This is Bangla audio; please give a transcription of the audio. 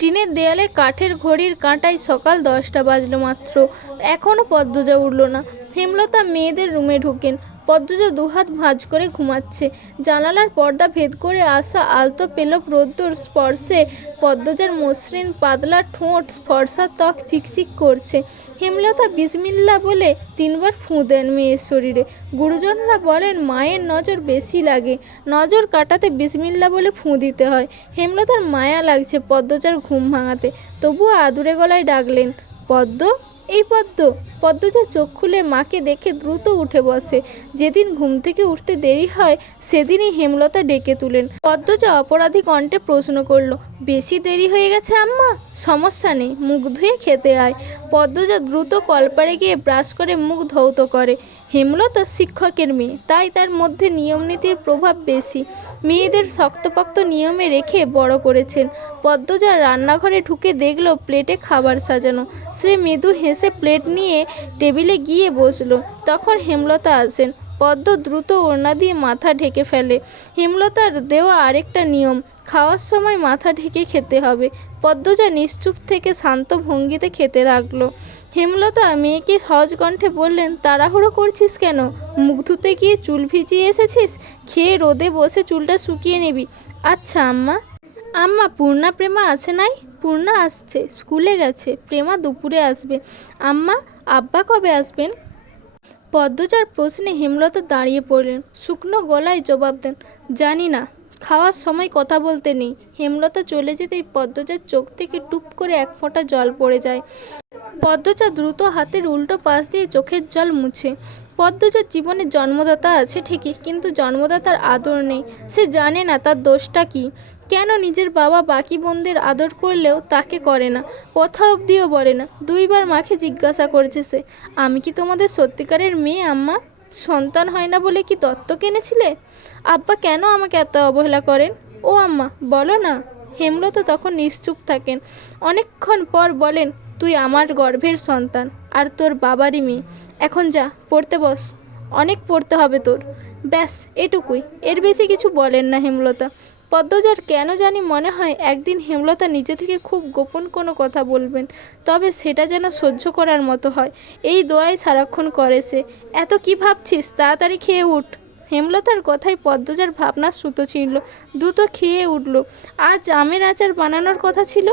টিনের দেয়ালে কাঠের ঘড়ির কাঁটায় সকাল 10টা বাজলো মাত্র। এখনও পদ্মজা উঠল না। হেমলতা মেয়েদের রুমে ঢোকেন। পদ্মজা দুহাত ভাঁজ করে ঘুমাচ্ছে। জানালার পর্দা ভেদ করে আসা আলতো পেলব রোদ্দুর স্পর্শে পদ্মজার মসৃণ পাতলা ঠোঁট, ফর্সা ত্বক চিকচিক করছে। হেমলতা বিসমিল্লা বলে 3বার ফুঁ দেন মেয়ের শরীরে। গুরুজনরা বলেন মায়ের নজর বেশি লাগে, নজর কাটাতে বিসমিল্লা বলে ফুঁ দিতে হয়। হেমলতার মায়া লাগছে পদ্মজার ঘুম ভাঙাতে, তবুও আদুরে গলায় ডাকলেন, পদ্ম, এই পদ্ম। পদ্মজা চোখ খুলে মাকে দেখে দ্রুত উঠে বসে। যেদিন ঘুম থেকে উঠতে দেরি হয় সেদিনই হেমলতা ডেকে তুলেন। পদ্মজা অপরাধী কণ্ঠে প্রশ্ন করল, বেশি দেরি হয়ে গেছে আম্মা? সমস্যা নেই, মুখ ধুয়ে খেতে আয়। পদ্মজা দ্রুত কলপারে গিয়ে ব্রাশ করে মুখ ধৌত করে। হেমলতা শিক্ষকের মেয়ে, তাই তার মধ্যে নিয়মনীতির প্রভাব বেশি। মেয়েদের শক্তপোক্ত নিয়মে রেখে বড় করেছেন। পদ্মজা রান্নাঘরে ঢুকে দেখল প্লেটে খাবার সাজানো। সে মৃদু হেসে প্লেট নিয়ে টেবিলে গিয়ে বসল। তখন হেমলতা আসেন। পদ্ম দ্রুত ওড়না দিয়ে মাথা ঢেকে ফেলে। হেমলতার দেওয়া আরেকটা নিয়ম, খাওয়ার সময় মাথা ঢেকে খেতে হবে। পদ্মজা নিশ্চুপ থেকে শান্ত ভঙ্গিতে খেতে লাগলো। হেমলতা মেয়েকে সহজ কণ্ঠে বললেন, তাড়াহুড়ো করছিস কেন? মুখ ধুতে গিয়ে চুল ভিজিয়ে এসেছিস? খেয়ে রোদে বসে চুলটা শুকিয়ে নিবি। আচ্ছা আম্মা। আম্মা, পূর্ণা প্রেমা আছে নাই? পূর্ণা আসছে, স্কুলে গেছে। প্রেমা দুপুরে আসবে। আম্মা, আব্বা কবে আসবেন? পদ্মজার প্রশ্নে হেমলতা দাঁড়িয়ে পড়লেন। শুকনো গলায় জবাব দেন, জানি না, খাওয়ার সময় কথা বলতে নেই। হেমলতা চলে যেতেই পদ্মজার চোখ থেকে টুপ করে এক ফোঁটা জল পড়ে যায়। পদ্মজা দ্রুত হাতের উল্টো পাশ দিয়ে চোখের জল মুছে। পদ্মজার জীবনে জন্মদাতা আছে ঠিকই, কিন্তু জন্মদাতার আদর নেই। সে জানে না তার দোষটা কী, কেন নিজের বাবা বাকি বোনদের আদর করলেও তাকে করে না, কথা অবধিও বলে না। 2বার মাকে জিজ্ঞাসা করেছে সে, আমি কি তোমাদের সত্যিকারের মেয়ে আম্মা? সন্তান হয় না বলে কি দত্তক এনেছিলে? আব্বা কেন আমাকে এত অবহেলা করেন? ও আম্মা, বলো না। হেমলতা তখন নিশ্চুপ থাকেন। অনেকক্ষণ পর বলেন, তুই আমার গর্ভের সন্তান আর তোর বাবারই মেয়ে। এখন যা, পড়তে বস, অনেক পড়তে হবে তোর। ব্যাস এটুকুই, এর বেশি কিছু বলেন না হেমলতা। পদ্মজার কেন জানি মনে হয় একদিন হেমলতা নিজে থেকে খুব গোপন কোনো কথা বলবেন, তবে সেটা যেন সহ্য করার মতো হয়। এই দোয়াই সারাক্ষণ করে সে। এত কি ভাবছিস, তাড়াতাড়ি খেয়ে উঠ। হেমলতার কথায় পদ্মজার ভাবনার সুতো ছিঁড়ল। দ্রুত খেয়ে উঠল। আজ আমের আচার বানানোর কথা ছিল।